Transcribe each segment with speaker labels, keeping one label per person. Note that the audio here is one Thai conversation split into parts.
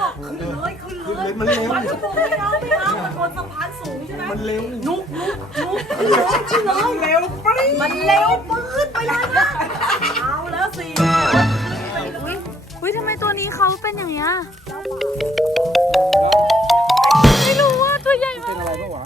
Speaker 1: บอกขึ้นเลยขึ้นเล
Speaker 2: ขึ้นเลย
Speaker 1: ย
Speaker 2: มันเร็ว
Speaker 1: มันก็บอกไม่เอาไม่เอามันบนสะพานสูงใช่ไหม
Speaker 2: มันเร็ว
Speaker 1: นุกนุกนุกขึ้นเลยขึ้นเลยเร็วปรี๊ดมันเร็วปื๊ดไปเลยนะเอาแล้วสิ
Speaker 3: อุ้ยอุ้ยทำไมตัวนี้เขาเป็นอย่างเงี้ยไม่รู้ว่าตัวใหญ่
Speaker 2: เป็
Speaker 3: มานก
Speaker 2: อะไรปะวะ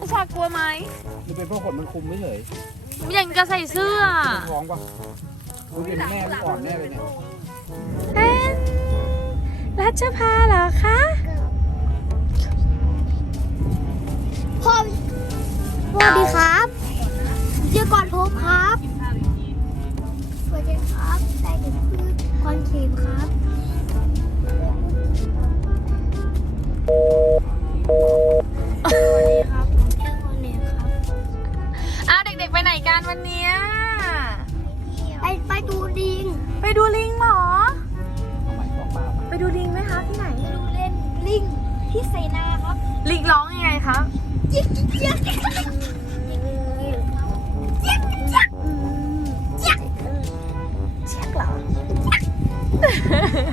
Speaker 3: อุปากลัวไหม
Speaker 2: มันเป็นเพราะขนมันคุมไม่เฉย
Speaker 3: อย่างกระใส่เสื้อ
Speaker 2: ท้องปะมันเป็นแม่ลูกอ่อนแน่เลยเนี่ย
Speaker 3: เป็น รัชพาเหรอคะ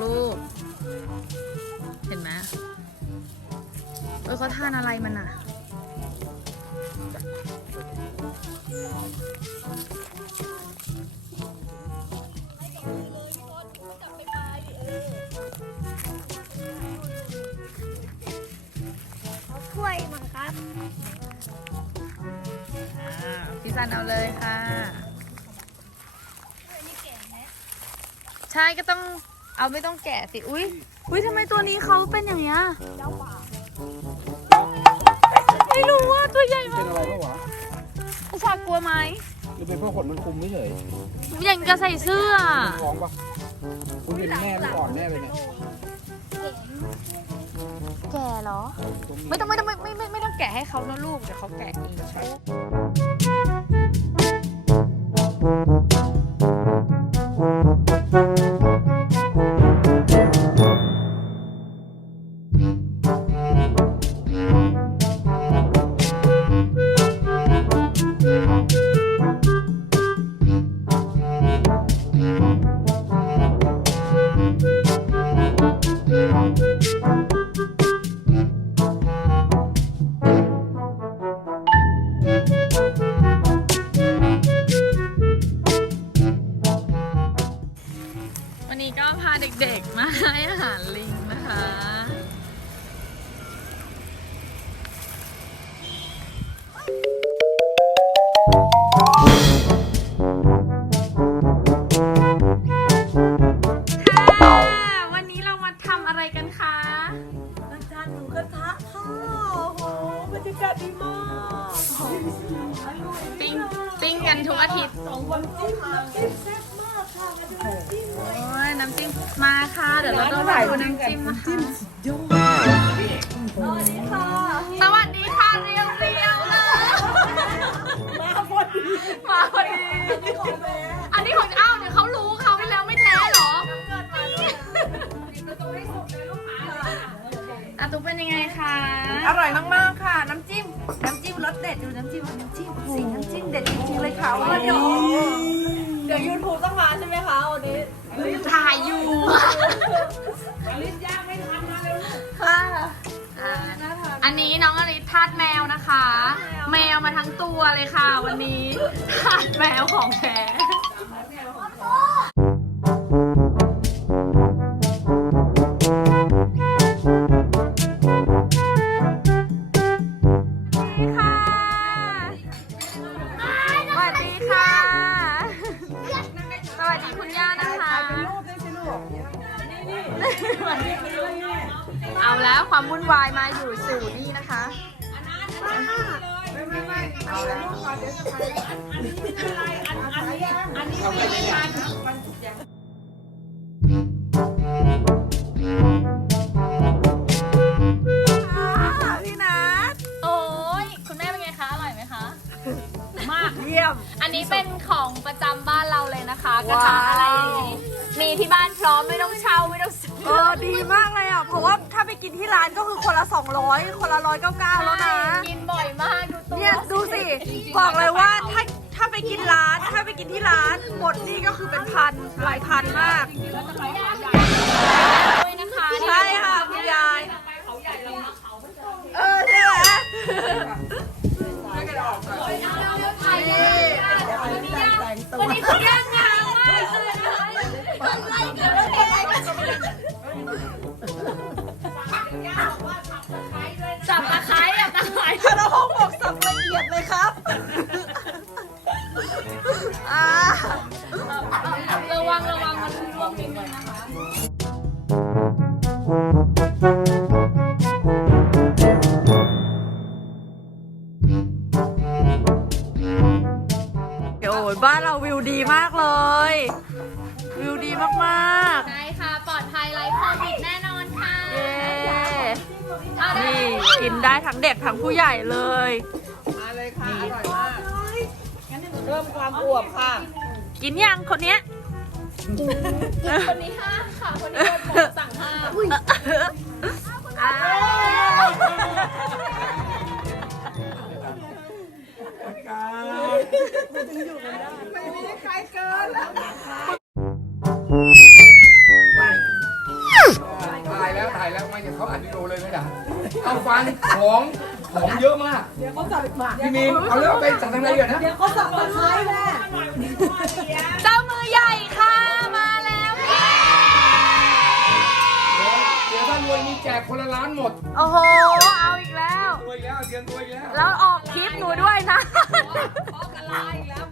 Speaker 3: ลู
Speaker 2: ก
Speaker 4: เห็
Speaker 3: นไหมเออเขาทานอะไรมันอะ
Speaker 4: เอาถ้วยมาครับ
Speaker 3: อ่าพี่ซันเอาเลยค่ะ ใช่ก็ต้อง เอาไม่ต้องแกะสิ อุ้ยอุ้ยทำไมตัวนี้เขาเป็นอย่างเงี้ยไม่รู้ว่าตัวใหญ่
Speaker 2: เป็
Speaker 3: มานก
Speaker 2: อะไรปะวะ
Speaker 3: อุปากลัวไหม
Speaker 2: มันเป็นเพราะขนมันคุมไม่เฉย
Speaker 3: อย่างกระใส่เสื้อ
Speaker 2: ท้องปะมันเป็นแม่ลูกอ่อนแน่เลยเนี่ย
Speaker 3: แกเหรอ ไม่ต้องไม่ต้องไม่ไม่ไม่ไม่ต้องแกะให้เขานะลูก เดี๋ยวเขาแกะเอง
Speaker 1: บรรยากาศดีมาก
Speaker 3: ปิ้งปิ้งกันทุกอาทิตย์
Speaker 1: สองวันจิ้มน้ำจิ้มแซ่บมากค่ะมาดูน้ำจิ้มเลย
Speaker 3: โอ้ยน้ำจิ้มมาค่ะ เดี๋ยวเราต้องมาดูน้ำจิ้มนะคะ
Speaker 1: ยอดสวัสดีค่ะ
Speaker 3: สวัสดีค่ะเรียวเรียวเลย
Speaker 1: มาพอดี
Speaker 3: มาพอดี
Speaker 1: ของแม่
Speaker 3: อันนี้ของอ้าวเดี๋ยวเขา เป็นยังไงคะ
Speaker 5: อร่อยมากๆค่ะ น้ำจิ้ม น้ำจิ้มรสเด็ดดูน้ำจิ้มน้ำจิ้มสีน้ำจิ้มเด็ดจริงๆเลยค่ะว่าเดี๋ยว
Speaker 1: เดี๋ยวยูทูบต้องมาใช่ไหมคะวันนี้
Speaker 3: ถ่ายอยู่
Speaker 5: ค่ะ
Speaker 3: อ่าอันนี้น้องอริทาดแมวนะคะ แมวมาทั้งตัวเลยค่ะ วันนี้ทาดแมวของแท้ ดีค่ะ สวัสดีคุณย่านะคะ เอาแล้วความวุ่นวายมาอยู่สู่นี่นะคะ
Speaker 2: เยี่
Speaker 5: ยม
Speaker 3: อันนี้เป็นของประจำบ้านเราเลยนะคะกระทะอะไรอย่างนี้มีที่บ้านพร้อมไม่ต้องเช่าไม่ต้องซื้อ
Speaker 5: เออดีมากเลยอะ เพราะว่าถ้าไปกินที่ร้านก็คือคนละ 200 คนละ 199 แล้วนะ
Speaker 3: กินบ่อยมากดูตัว
Speaker 5: เนี่ยดูสิ บอกเลยว่าถ้าถ้าไปกินร้าน ถ้าไปกินที่ร้านหมดนี่ก็คือเป็นพันหลายพันมาก
Speaker 3: ด้วยนะคะ
Speaker 5: ใช่ค่ะคุณยาย เออใช่ไหม
Speaker 3: วันนี้คุณย่างงามมากเลยนะคะจับ
Speaker 2: พิ่มความอวบค่ะ
Speaker 5: กินยังคนเนี้ย
Speaker 3: คนนี้ห้ามค่ะ คนนี้โดนหมอสั่งห้าม
Speaker 5: อ่า
Speaker 2: ถ่ายแล้วถ่ายแล้วไม่เดี๋ยวเขาอัดวิดีโอเลยไม่ได้เอาฟังของ ของเยอะมาก เดี๋ยวเขาสั่งพี่มีนเอาเรื่องไปสั่งทางไหนก่อนนะ
Speaker 1: เดี๋ยวเขาสั่งตะไคร้แม่
Speaker 3: เจ้ามือใหญ่ค่ะ มาแล้วค่ะ
Speaker 2: เดี๋ยวถ้ารวยมีแจกคนละล้านหมด
Speaker 5: โอ้โห เอาอีกแล้ว
Speaker 2: รวยแล้วเดือนรวยแล้ว
Speaker 5: แล้วออกคลิปหนูด้วยนะยัง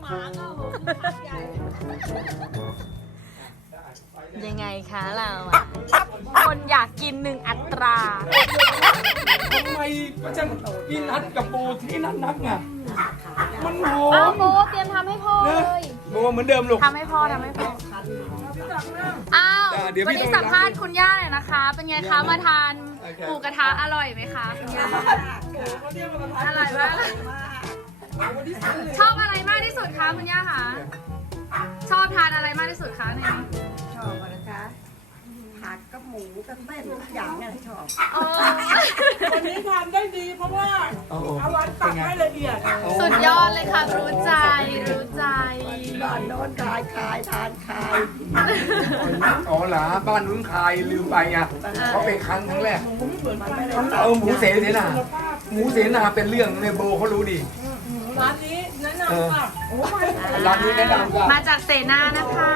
Speaker 5: ไงคะเราอะคนอยากกินหนึ่งอัตรา
Speaker 2: ทำไมก็จะกินนัดกับปูที่นั่นนักไงมันหอ
Speaker 3: เอา
Speaker 2: ม
Speaker 3: โบเตรียมทำให้พ่อเลย
Speaker 2: โบเหมือนเดิมลูก
Speaker 5: ทำให้พ่อทำให้พ่อ
Speaker 3: อ้าว
Speaker 2: อ่าเดี๋ยว
Speaker 3: วัน
Speaker 2: พี่
Speaker 3: นี้
Speaker 2: ต้อง
Speaker 3: สัมภาษณ์คุณย่าหน่อยนะคะ เป็นไงคะมาทาน
Speaker 2: โอเค
Speaker 3: หมูกระทะอร่อยไหมคะคุณย่าอร่อยมากชอบอะไรมากที่สุดคะคุณย่าคะชอบทานอะไรมากที่สุดคะในนี้
Speaker 1: ชอบนะคะผักกับหมูกับเต้นทุกอย่างเนี่ยชอบ
Speaker 3: เออ
Speaker 1: วันนี้ทำได้ดีเพราะว่า
Speaker 2: โอ้โห
Speaker 1: เอาวันตักให้ละเอียด
Speaker 3: สุดยอดเลยค่ะ รู้ใจ รู้ใจ
Speaker 1: บ้านโน้นขายขายทานขาย
Speaker 2: อ๋อเหรอบ้านนู้นใครลืมไปอะเขาเป็นครั้งครั้งแรก
Speaker 1: มันไม่ได้
Speaker 2: เออหมูเสเสนาหมูเสนาเป็นเรื่องในโบเขารู้ดี
Speaker 1: ร้านนี้แนะ
Speaker 2: เออนำ
Speaker 1: ค่ะโอ้ย
Speaker 2: ร้านนี้แนะนำว่า
Speaker 3: มาจากเสนานะคะ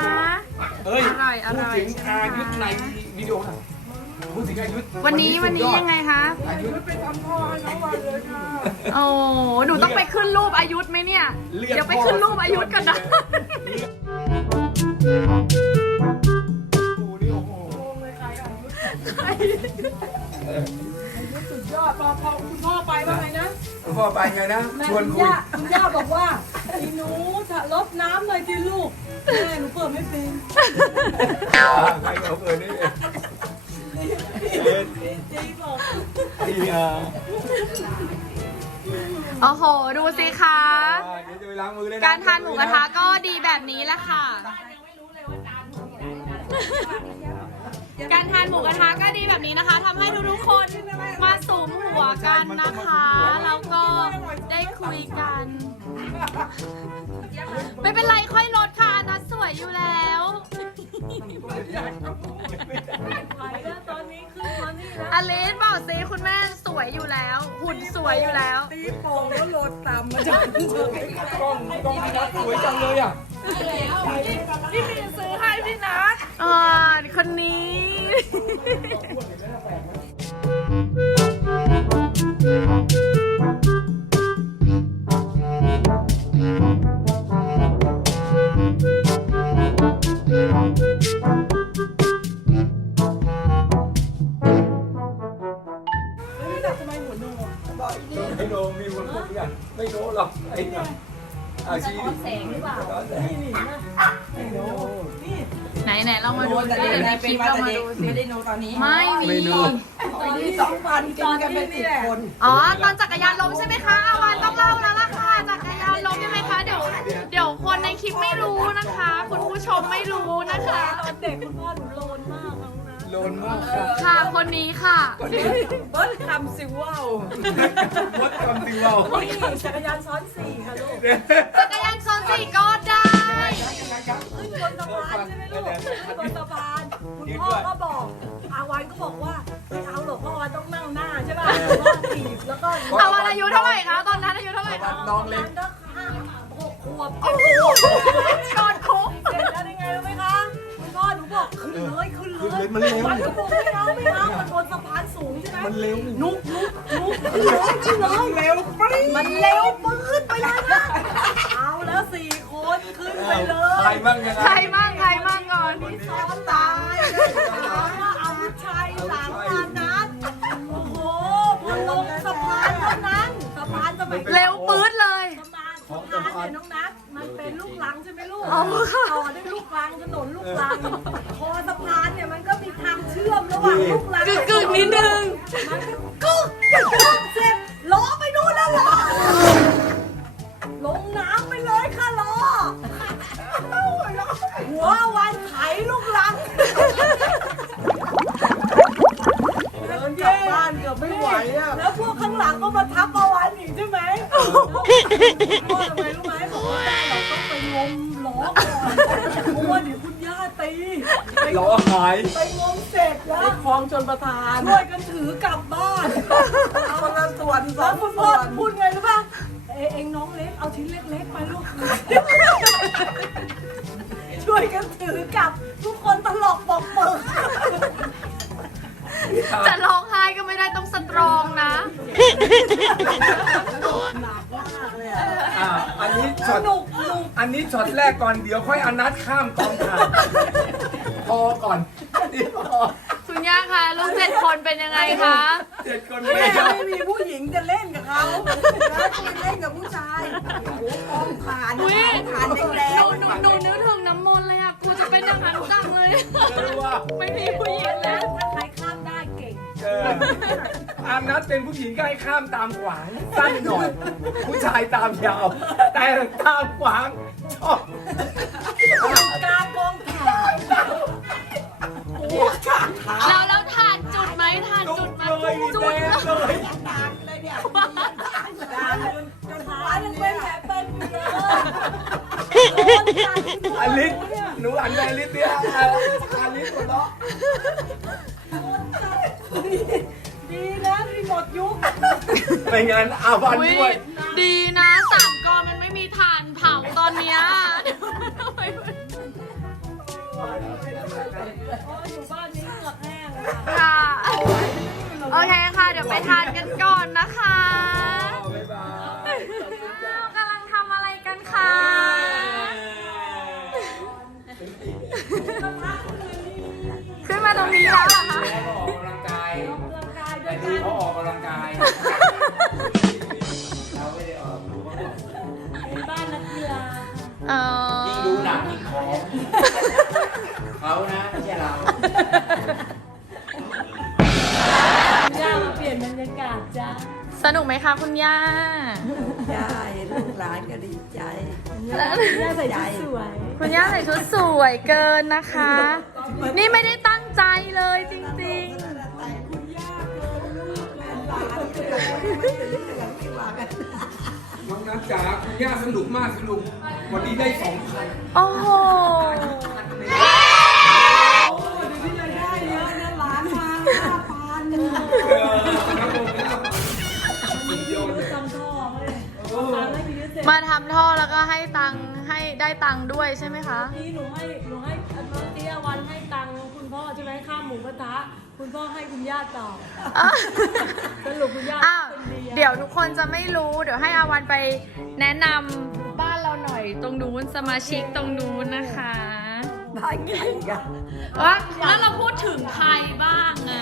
Speaker 2: เอ้ย
Speaker 3: อร่อยอร่
Speaker 2: พูด
Speaker 3: อย
Speaker 2: ถึงอายุธในวิดีโอหน่อยพูดถึงอายุธ
Speaker 3: วันนี้วันนี้ยังไงคะ
Speaker 2: อายุธ
Speaker 1: ไปทำพ่อให้น้องวันเลยค่ะ
Speaker 3: โอ้หนูต้องไปขึ้นรูปอายุธไหมเนี่ย
Speaker 2: เรียก
Speaker 3: เดี๋ยวไปขึ้นรูปอายุธกันนะ
Speaker 2: โอ้นี่โอ้โห
Speaker 1: สุดยอดพอพอคุณพ่อไปว่าไงนะ
Speaker 2: พ่อไปไงนะ
Speaker 1: แม่
Speaker 2: ชวน
Speaker 1: คุณ
Speaker 2: คุย
Speaker 1: ย่าคุณย่าบอกว่าไอ้หนูถ้าลดน้ำหน่อยดิลูกแม่หนูเปิดไม่เป็น
Speaker 2: อ่าใครเขาเปิดนี่เองเอ็น
Speaker 1: จีบอก
Speaker 2: อีอ่า
Speaker 3: โอ้โห ดูสิคะ
Speaker 2: อ่าเดี๋ยวจะไปล้างมือเลยนะ
Speaker 3: การทานหมูกระทะก็ดีแบบนี้แหละค่ะ การทานหมูกระทะก็ดีแบบนี้นะคะทำให้ทุกๆคนมาสูมหัวกันนะคะ แล้วก็ได้คุยกัน ไม่เป็นไรค่อยลดค่ะนัดสวยอยู่แล้ว
Speaker 1: ไหลแล้วตอนนี้ขึ้นมานี่แล้ว
Speaker 3: อลิสบอกซิคุณแม่สวยอยู่แล้ว หุ่นสวยอยู่แล้ว
Speaker 1: ตีโป่งแล้วโหลดต่ำมาจากเฉย
Speaker 2: กล้องกล้องพี่นัทสวยจังเลยอะ
Speaker 1: พี่มีซื้อให้พี่นัท
Speaker 3: อ่าคนนี้
Speaker 2: ไม่โนมีคนพูดกันไม่โนหรอกไอ้เนี่ยอาชีพแสงหรือเปล่าแสง
Speaker 3: ไหน ไหนลองมาดูสิในคลิปลองมาดูสิ
Speaker 1: ไม่ได้โนตอนนี้
Speaker 3: ไม่มี
Speaker 2: ไม่โน
Speaker 1: ตอนนี้สองพันกินกันเป็นสิบคน
Speaker 3: อ๋อ ตอนจักรยานล้มใช่ไหมคะอาวานต้องเล่าแล้วล่ะค่ะ จักรยานล้มใช่ไหมคะ เดี๋ยวดี๋ยวคนในคลิปไม่รู้นะคะ คุณผู้ชมไม่รู้นะคะ
Speaker 1: ตอนเด็กคุณพ่อหนูโลนมากค่ะ
Speaker 2: โลนมากครับ
Speaker 3: ค่ะคนนี้ค่ะ
Speaker 2: คนนี้
Speaker 1: เบิ้ลคำสิว่าว
Speaker 2: วัดความติวเรา
Speaker 1: นี่จักรยานซ้อนสี่ค่ะลูก
Speaker 3: จักรยานซ้อนสี่ก็ได้
Speaker 1: ขึ้น ก็บอกอาวันก็บอกว่าไม่เอาหรอกเพราะวันต้องนั่งหน้าใช่ป่ะก็ถีบแล้วก็
Speaker 3: เอาวันอายุเท่าไหร่คะตอนนั้นอายุเท่าไหร่คะ
Speaker 2: น้องเล็ก
Speaker 1: ก็ห้าหกขวบ
Speaker 3: โอ้โหนอนคุก
Speaker 1: เสร็จแล้วยังไงรู้ไหมคะคุณพ่อหนูบอกขึ้นเลยขึ้นเลย
Speaker 2: ขึ้นเลยมันเร็ว
Speaker 1: วันก็บอกไม่เอาไม่เอามันบนสะพานสูงใช่ไหม
Speaker 2: มันเร็ว
Speaker 1: นุกนุกนุกขึ้นเลยขึ้นเลยเร็วปรี๊ดมันเร็วปื๊ดไปเลยนะเอาแล้วสี่คนขึ้นไปเล
Speaker 2: ใคร
Speaker 1: ย
Speaker 2: บ้างยังไง
Speaker 3: ใครมั่งใครมั่งก่อน
Speaker 1: พี่ซ้อนตาย เร็
Speaker 3: วปื๊ดเลย
Speaker 1: สะพานสะพานเนี่ยน้องนัทมันเป็นลูกลังใช่ไหมลูก
Speaker 3: อ๋อค่ะ
Speaker 1: ต่อด้วยลูกลังถนนลูกลังคอสะพานเนี่ยมันก็มีทางเชื่อมระหว่างลูกลัง
Speaker 3: กึกกึกนิดนึง
Speaker 1: มันก็กึก เกือบไม่ไหวอะแล้วพวกข้างหลังก็มาทับเอาวันอีกใช่ไหมพ่อทำไมรู้ไหมบอกว่าเราต้องไปงมล้อก่อนเพราะว่าเดี๋ยวคุณย่าตีไป
Speaker 2: ล้อหาย
Speaker 1: ไปงมเสร็จแล้วคลองชนประทานช่วยกันถือกลับบ้านคนละส่วนแล้วคุณพ่อพูดไงรู้ป่ะเอเองน้องเล็กเอาชิ้นเล็กๆไปลูกช่วยกันถือกลับทุกคนตลกบอกเปิด
Speaker 3: จะร้องไห้ก็ไม่ได้ต้องสตรองนะ
Speaker 2: อ่าอันนี้
Speaker 1: ส
Speaker 2: ช็อต
Speaker 1: นุกสนุก
Speaker 2: อันนี้ช็อตแรกก่อนเดี๋ยวค่อยเอานัดข้ามกองถ่ายพอก่อนนี่พอ
Speaker 3: คุณย่าคะลูกเจ็ดคนเป็นยังไงคะ
Speaker 2: เจ็ดคน
Speaker 1: แม่
Speaker 2: ไม่เอา
Speaker 1: ไม่มีผู้หญิงจะเล่นกับเขาแล้วจะเล่นกับผู้ชายโอ้โหกองผ่าน
Speaker 3: อุ้ย
Speaker 1: ผ่านแด
Speaker 3: ห
Speaker 1: ง
Speaker 3: นูหนูหนูนึก อ
Speaker 2: ออานัดเป็นผู้หญิงก็ให้ข้ามตามขวางสั้นหน่อย ผู้ชายตามยาว แต่ตามขวางชอบ
Speaker 1: งั้
Speaker 3: น
Speaker 1: อา
Speaker 2: วัน
Speaker 3: อุ้ย
Speaker 2: ด้วย
Speaker 3: ดีนะสามกอมันไม่มีถ่านเผาตอนเนี้ย
Speaker 1: อยู่บ้านนี้เหงือกแห้งเลย
Speaker 3: ค่ะ โอเคค่ะ เดี๋ยวไปทานกันก่อนนะคะ
Speaker 2: บ๊ายบาย
Speaker 3: กำลังทำอะไรกันคะ ขึ้นมาตรงนี้แล้วเหรอคะ
Speaker 2: เขาออกกำลังกาย
Speaker 1: ร่างกายด้
Speaker 2: แต่
Speaker 1: วย
Speaker 2: ที่
Speaker 1: กัน
Speaker 2: เขาออกกำลังกาย เขานะไม่ใช่เรา
Speaker 1: ย่ามาเปลี่ยนบรรยากาศจ้า
Speaker 3: สนุกไหมคะคุณย่า
Speaker 6: ย่าเห็นลูกหลานก็ดีใจ
Speaker 1: ย่าใส่ชุดสวย
Speaker 3: คุณย่าใส่ชุดสวยเกินนะคะ นี่ไม่ได้ตั้งใจเลยจริง
Speaker 2: น้องนัทจ๋าคุณย่าสนุกมากสนุกวันนี้ได้สองพัน
Speaker 3: ๆโอ้โห
Speaker 1: ที่รายได้เยอะนะล้านมาห้าพัน
Speaker 2: เออนะครับผมนะครับสุดยอดเลย
Speaker 1: จำท่อเลยตังค์ให้ยืดเสร็จ
Speaker 3: มาทำท่อแล้วก็ให้ตังค์ให้ได้ตังค์ด้วยใช่ไหมคะ
Speaker 1: นี่หนูให้หนูให้อันน้องเตี้ยวัน ใช่ไหมค่าหมูกระทะคุณพ่อให้คุณย่าต่อสรุปคุณย่า
Speaker 3: อ้าว
Speaker 1: คนเดียว
Speaker 3: เดี๋ยวทุกคนจะไม่รู้ เดี๋ยวให้อาวันไปแนะนำบ้านเราหน่อยตรงนู้นสมาชิกตรงนู้นนะคะ
Speaker 6: บ้านใหญ่กัน
Speaker 3: ว่าแล้วเราพูดถึงใครบ้างไง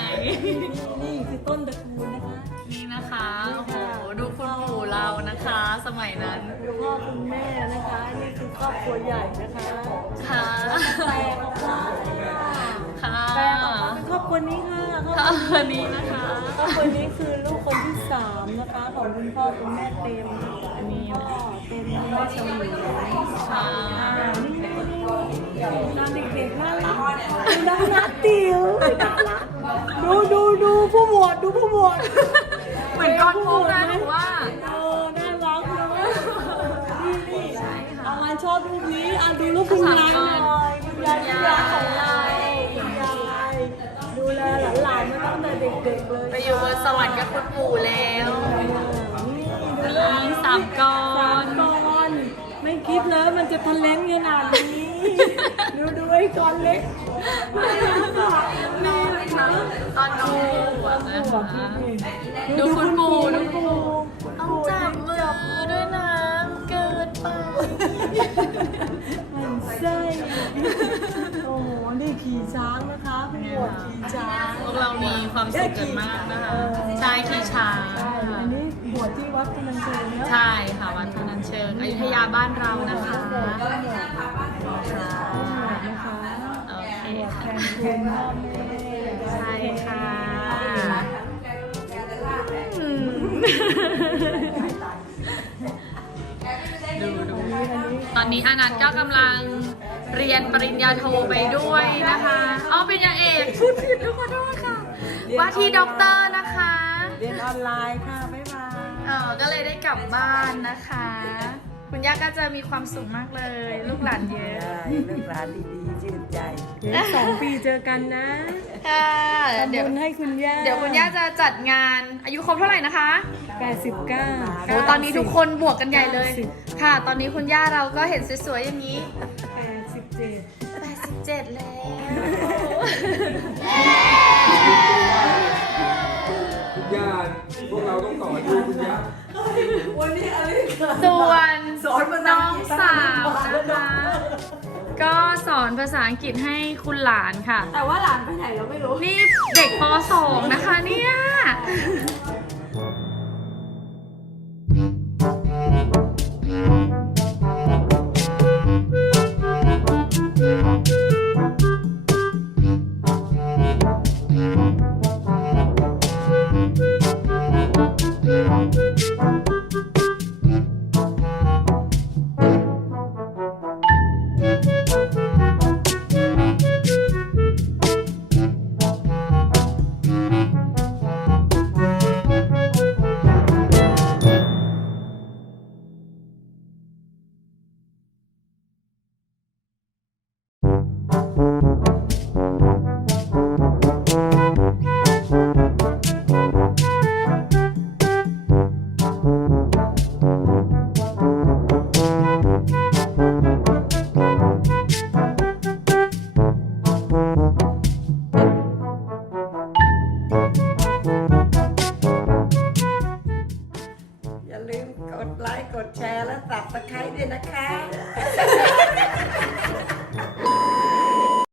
Speaker 1: นี่คือต้นตระกูลนะคะ
Speaker 3: นี่นะคะ โอ้โห ดูคุณปู่เรานะคะ สมัยนั้น
Speaker 1: คุณพ่อคุณแม่นะคะนี่คือครอบครัวใหญ่นะคะ
Speaker 3: ค่ะ
Speaker 1: แปลออกมา
Speaker 3: ค่ะ
Speaker 1: แปลออกมาเป็นครอบครัวนี้ค่ะครอบครัว
Speaker 3: ค่ะนี่นะคะ
Speaker 1: ครอบคนนี้คือลูกคนที่สามนะคะของคุณพ่อคุณแม่เต็มอันนี้พ่อเต็มแม่ชมหลี
Speaker 3: ค่ะ
Speaker 1: ตอนเด็กๆน่ารักน้องนัดติ๋วน่ารักดูดูดูผู้หมวดดูผู้หมวด
Speaker 3: เหมือนก้อนพวกนะหนูว่า
Speaker 1: โอ้น่ารักเนอะนี่นี่อามันชอบรูปนี้อะดูรูปคุณยายหน่อยคุณยายคุณยายของเราคุณยายดู แลหลานๆมาตั้งแต่เด็กๆเลย
Speaker 3: ไปอยู่บนสวรรค์กับคุณปู่แล้ว
Speaker 1: นี่ดูแล
Speaker 3: มีสามก้อ
Speaker 1: สาม
Speaker 3: น
Speaker 1: ก้อนไม่คิดเลยมันจะทะเลนขนาดนี้ ดูดูไอ้ก้อนเล็กน่ารักอะน่ารักนะ
Speaker 3: ตอนน้องปู่อะนะคะดูคุณปู่ดูคุณปู่ต้องจับมือด้วยนะเกินไป
Speaker 1: มัน ไส้โอ้โหนี่ขี่ช้างนะคะคุณหมวดขี่ช้าง
Speaker 3: พวกเรามีความสุขกันมากนะคะใช่ขี่ช้าง
Speaker 1: ใช่อันนี้บวชที่วัดพนัญเชิงเนอะ
Speaker 3: ใช่ค่ะวัดพนัญเชิงอยุธยาบ้านเรานะคะ
Speaker 1: นะคะ
Speaker 3: โอเค
Speaker 1: แท
Speaker 3: ค่ะ
Speaker 1: นคุณพ่อแม่
Speaker 3: ใช่ค่ะดูดูตอนนี้อานันต์ก็กำลัง เรียนปริญญาโทไปด้วยนะคะอ๋อปริญญาเอกพูดผิดทุกคนด้วยค่ะ ว่าที่ด็อกเตอร์นะคะ
Speaker 1: เรียนออนไลน์ค่ะบ๊ายบาย
Speaker 3: เออก็เลยได้กลับบ้านนะคะ คุณย่าก็จะมีความสุขมากเลย ลูกหลานเยอะ
Speaker 6: ได้ลูกหลานดีๆชื่นใจ
Speaker 1: เดี๋ยวสองปีเจอกันนะ
Speaker 3: ค่ะเดี๋ยว
Speaker 1: ทำบุญให้คุณย่า
Speaker 3: เดี๋ยวคุณย่าจะจัดงานอายุครบเท่าไหร่นะคะ
Speaker 1: 89
Speaker 3: โอ้ตอนนี้ทุกคนบวกกันใหญ่เลย ค่ะ ตอนนี้คุณย่าเราก็เห็นสวยๆอย่างนี้
Speaker 1: 87
Speaker 3: 87แล้ว
Speaker 2: คุณย่าพวกเราต้องต่ออายุคุณย่า
Speaker 3: ส่วน
Speaker 6: สอนมา
Speaker 3: น้องสาวนะคะก็สอนภาษาอังกฤษให้คุณหลานค่ะ
Speaker 1: แต่ว่าหลานไปไหนเราไม่รู้
Speaker 3: นี่เด็กป .2 นะคะเนี่ย